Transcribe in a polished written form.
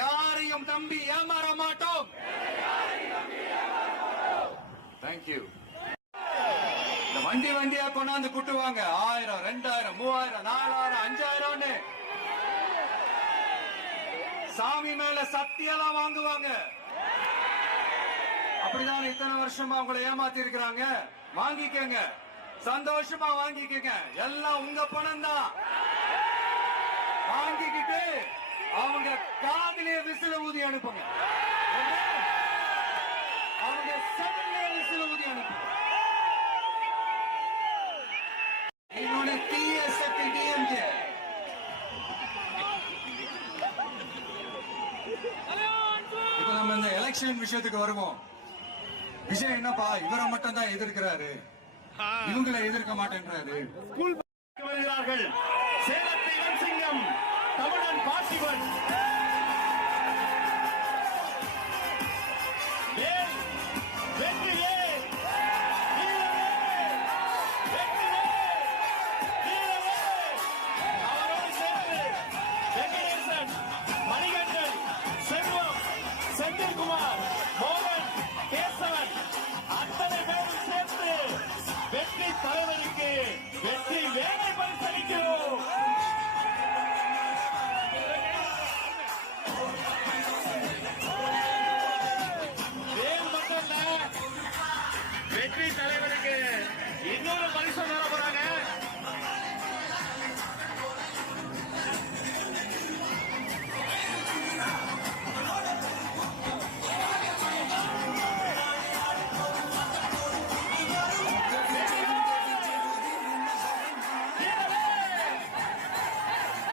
யாரையும் நம்பி ஏமாற மாட்டோம். தேங்க்யூ. இந்த வண்டியா கொண்டாந்து குட்டுவாங்க 1000, 2000, 3000, 4000, 5000 சாமி மேல சத்தியெல்லாம் வாங்குவாங்க. அப்படிதான் இத்தனை வருஷமா உங்களை ஏமாத்தி இருக்கிறாங்க. வாங்கிக்கங்க, சந்தோஷமா வாங்கிக்கங்க. எல்லாம் உங்க பணம் தான். வாங்கிக்கிட்டு அவங்க காதிலே விசில ஊதி அனுப்புங்க. அவங்க செவன்லே விசில ஊதி அனுப்புங்க. என்னோட தீய சக்தி டிஎம்கே. இப்ப நம்ம இந்த எலெக்ஷன் விஷயத்துக்கு வருவோம். விஷயம் என்னப்பா, இவரை மட்டும் தான் எதிர்க்கிறாரு, இவங்களை எதிர்க்க மாட்டேன்றாரு. வருகிறார்கள் சேலத்து இளம் சிங்கம் தமிழன் பார்த்திபன்.